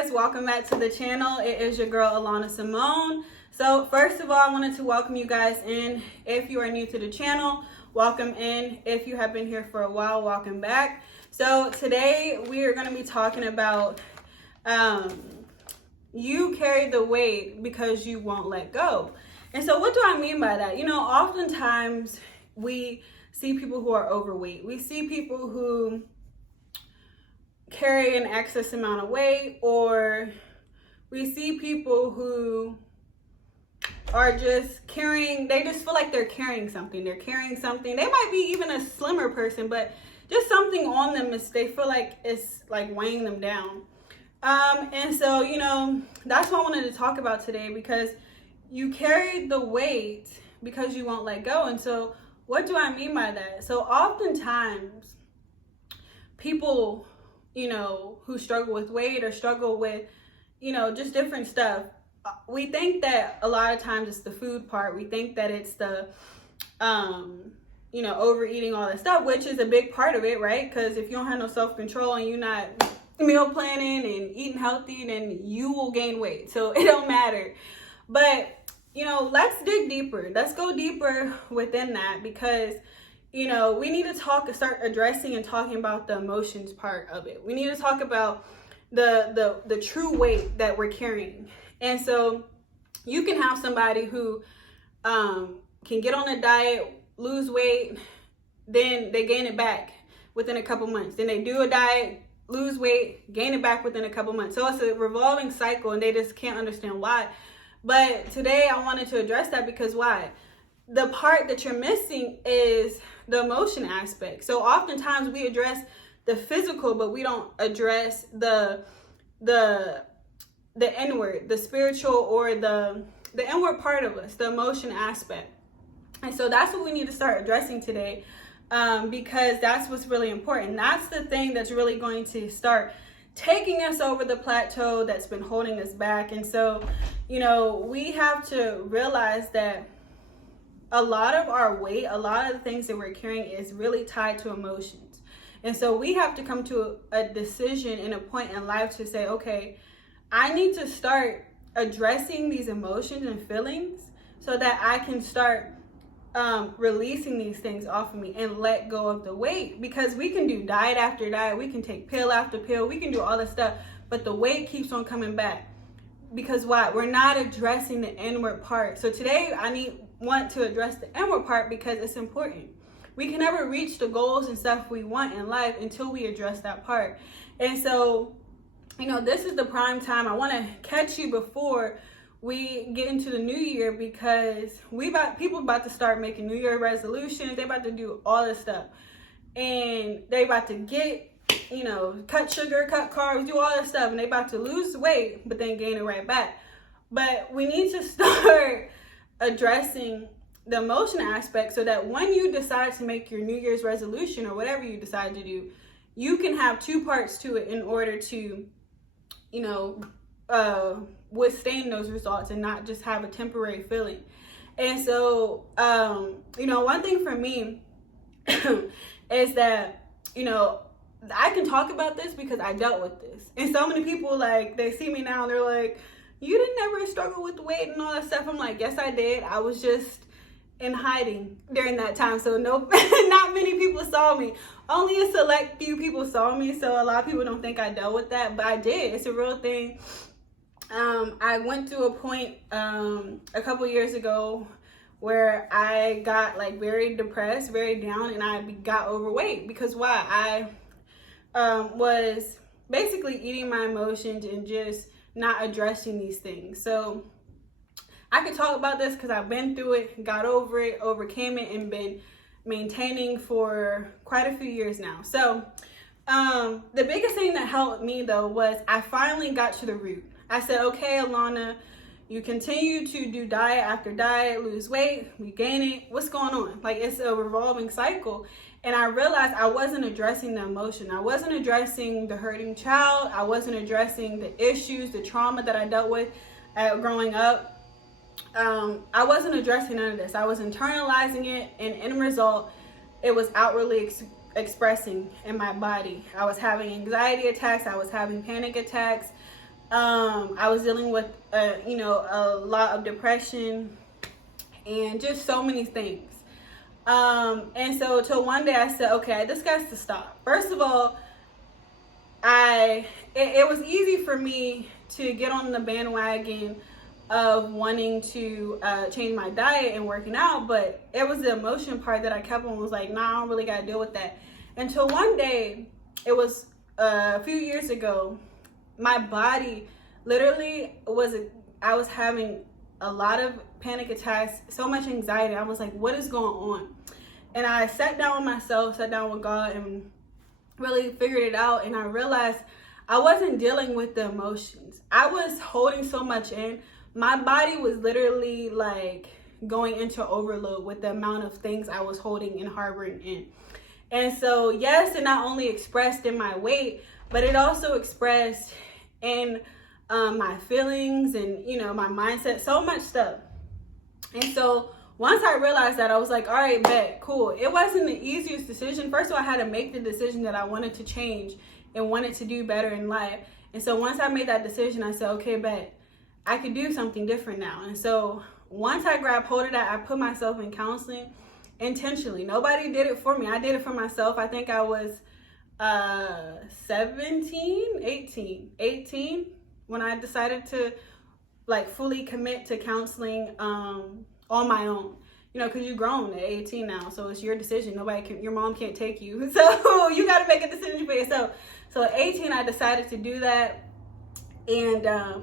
guys, welcome back to the channel. It is your girl Alana Simone. So first of all, I wanted to welcome you guys in. If you are new to the channel, welcome in. If you have been here for a while, welcome back. So today we are going to be talking about you carry the weight because you won't let go. And so what do I mean by that? You know, oftentimes we see people who are overweight. We see people who carry an excess amount of weight, or we see people who are just carrying, they just feel like they're carrying something. They might be even a slimmer person, but just something on them is, they feel like it's like weighing them down. And so, you know, that's what I wanted to talk about today, because you carry the weight because you won't let go. And so what do I mean by that? So oftentimes people, you know, who struggle with weight or struggle with, you know, just different stuff, we think that a lot of times it's the food part. We think that it's the, you know, overeating, all that stuff, which is a big part of it, right? Because if you don't have no self-control and you're not meal planning and eating healthy, then you will gain weight. So it don't matter. But, you know, let's dig deeper. Let's go deeper within that, because you know, we need to start addressing and talking about the emotions part of it. We need to talk about the true weight that we're carrying. And so you can have somebody who can get on a diet, lose weight, then they gain it back within a couple months. Then they do a diet, lose weight, gain it back within a couple months. So it's a revolving cycle, and they just can't understand why. But today I wanted to address that, because why? The part that you're missing is the emotion aspect. So oftentimes we address the physical, but we don't address the inward, the spiritual, or the inward part of us, the emotion aspect. And so that's what we need to start addressing today, because that's what's really important. That's the thing that's really going to start taking us over the plateau that's been holding us back. And so, you know, we have to realize that a lot of our weight, a lot of the things that we're carrying is really tied to emotions. And so we have to come to a decision and a point in life to say, okay, I need to start addressing these emotions and feelings so that I can start releasing these things off of me and let go of the weight. Because we can do diet after diet, we can take pill after pill, we can do all this stuff, but the weight keeps on coming back. Because why? We're not addressing the inward part. So today I want to address the inward part, because it's important. We can never reach the goals and stuff we want in life until we address that part. And so, you know, this is the prime time. I want to catch you before we get into the new year, because people about to start making New Year resolutions. They about to do all this stuff, and they about to get, you know, cut sugar, cut carbs, do all this stuff, and they about to lose weight, but then gain it right back. But we need to start addressing the emotion aspect, so that when you decide to make your New Year's resolution or whatever you decide to do, you can have two parts to it in order to, you know, withstand those results and not just have a temporary feeling. And so, you know, one thing for me is that, you know, I can talk about this because I dealt with this. And so many people, like, they see me now and they're like, you didn't ever struggle with weight and all that stuff. I'm like, yes, I did. I was just in hiding during that time. So no, not many people saw me. Only a select few people saw me. So a lot of people don't think I dealt with that, but I did. It's a real thing. I went through a point a couple years ago where I got like very depressed, very down, and I got overweight. Because why? I was basically eating my emotions and just not addressing these things. So I could talk about this because I've been through it, got over it, overcame it, and been maintaining for quite a few years now. So the biggest thing that helped me though was I finally got to the root. I said, okay, Alana, you continue to do diet after diet, lose weight, we gain it. What's going on? Like, it's a revolving cycle. And I realized I wasn't addressing the emotion. I wasn't addressing the hurting child. I wasn't addressing the issues, the trauma that I dealt with growing up. I wasn't addressing none of this. I was internalizing it, and in result, it was outwardly expressing in my body. I was having anxiety attacks. I was having panic attacks. I was dealing with, you know, a lot of depression and just so many things. And so till one day I said, okay, this got to stop. First of all, it was easy for me to get on the bandwagon of wanting to change my diet and working out, but it was the emotion part that I kept on, was like, nah, I don't really got to deal with that. Until one day, it was a few years ago, my body literally I was having a lot of panic attacks, so much anxiety. I was like, what is going on? And I sat down with myself, sat down with God, and really figured it out. And I realized I wasn't dealing with the emotions. I was holding so much in. My body was literally like going into overload with the amount of things I was holding and harboring in. And so, yes, it not only expressed in my weight, but it also expressed in my feelings and, you know, my mindset, so much stuff. And so once I realized that, I was like, all right, bet, cool. It wasn't the easiest decision. First of all, I had to make the decision that I wanted to change and wanted to do better in life. And so once I made that decision, I said, okay, bet, I could do something different now. And so once I grabbed hold of that, I put myself in counseling intentionally. Nobody did it for me. I did it for myself. I think I was 18 when I decided to like fully commit to counseling on my own. You know, because you're grown at 18 now, so it's your decision. Your mom can't take you. So you got to make a decision for yourself. So at 18, I decided to do that. And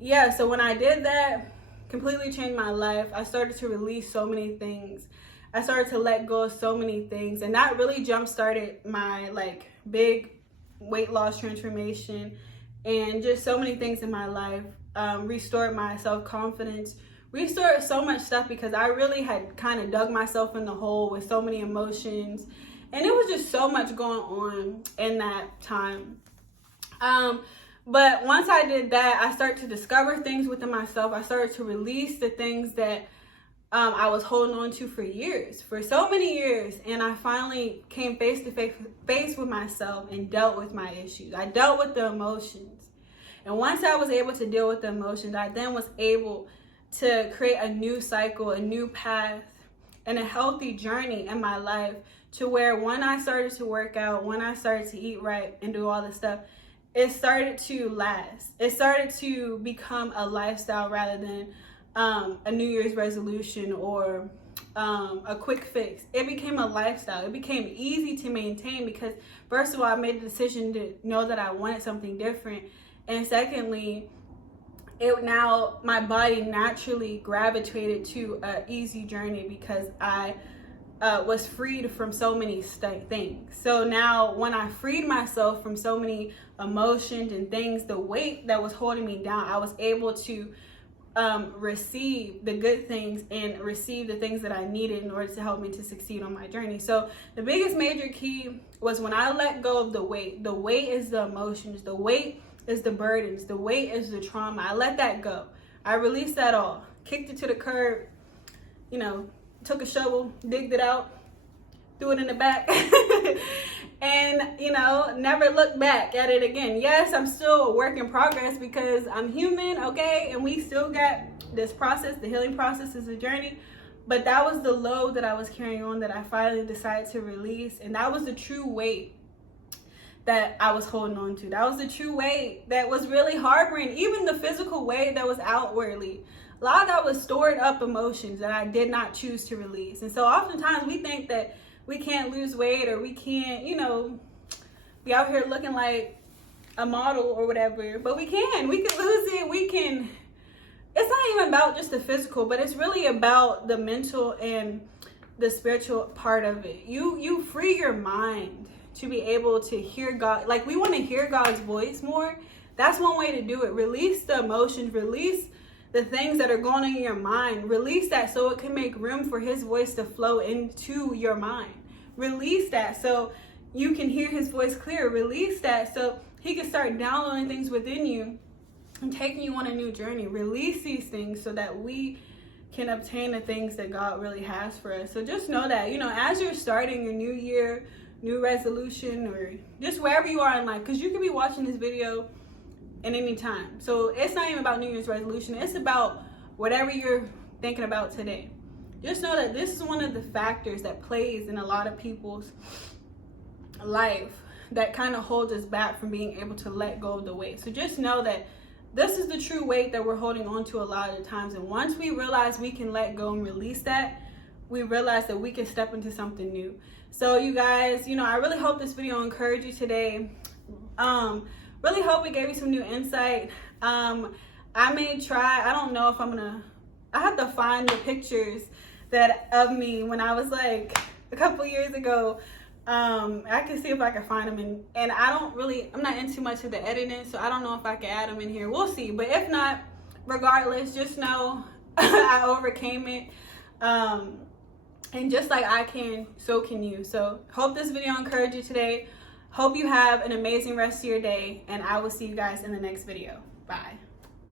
yeah, so when I did that, completely changed my life. I started to release so many things. I started to let go of so many things. And that really jump-started my like big weight loss transformation and just so many things in my life. Restored my self-confidence, restored so much stuff, because I really had kind of dug myself in the hole with so many emotions, and it was just so much going on in that time. But once I did that, I started to discover things within myself. I started to release the things that I was holding on to for years, for so many years, and I finally came face to face with myself and dealt with my issues. I dealt with the emotions. And once I was able to deal with the emotions, I then was able to create a new cycle, a new path, and a healthy journey in my life, to where when I started to work out, when I started to eat right and do all this stuff, it started to last. It started to become a lifestyle rather than a New Year's resolution or a quick fix. It became a lifestyle. It became easy to maintain because, first of all, I made the decision to know that I wanted something different. And secondly, my body naturally gravitated to an easy journey because I was freed from so many things. So now when I freed myself from so many emotions and things, the weight that was holding me down, I was able to receive the good things and receive the things that I needed in order to help me to succeed on my journey. So the biggest major key was when I let go of the weight. The weight is the emotions. The weight is the burdens. The weight is the trauma. I let that go. I released that all. Kicked it to the curb. You know, took a shovel, digged it out, threw it in the back. And, you know, never looked back at it again. Yes, I'm still a work in progress because I'm human, okay? And we still got this process. The healing process is a journey. But that was the load that I was carrying on that I finally decided to release. And that was the true weight that I was holding on to. That was the true weight that was really harboring, even the physical weight that was outwardly. A lot of that was stored up emotions that I did not choose to release. And so oftentimes we think that we can't lose weight or we can't, you know, be out here looking like a model or whatever, but we can lose it. It's not even about just the physical, but it's really about the mental and the spiritual part of it. You free your mind to be able to hear God. Like, we want to hear God's voice more. That's one way to do it. Release the emotions, release the things that are going on in your mind. Release that so it can make room for his voice to flow into your mind. Release that so you can hear his voice clear. Release that so he can start downloading things within you and taking you on a new journey. Release these things so that we can obtain the things that God really has for us. So just know that, you know, as you're starting your new year, new resolution, or just wherever you are in life, because you could be watching this video in any time. So it's not even about New Year's resolution. It's about whatever you're thinking about today. Just know that this is one of the factors that plays in a lot of people's life that kind of holds us back from being able to let go of the weight. So just know that this is the true weight that we're holding on to a lot of the times. And once we realize we can let go and release that, we realize that we can step into something new. So you guys, I really hope this video encouraged you today. Really hope it gave you some new insight. I may try, I don't know if I have to find the pictures of me when I was like a couple years ago. I can see if I can find them, and I'm not into much of the editing, so I don't know if I can add them in here. We'll see, but if not, regardless, just know I overcame it. And just like I can, so can you. So hope this video encouraged you today. Hope you have an amazing rest of your day, and I will see you guys in the next video. Bye.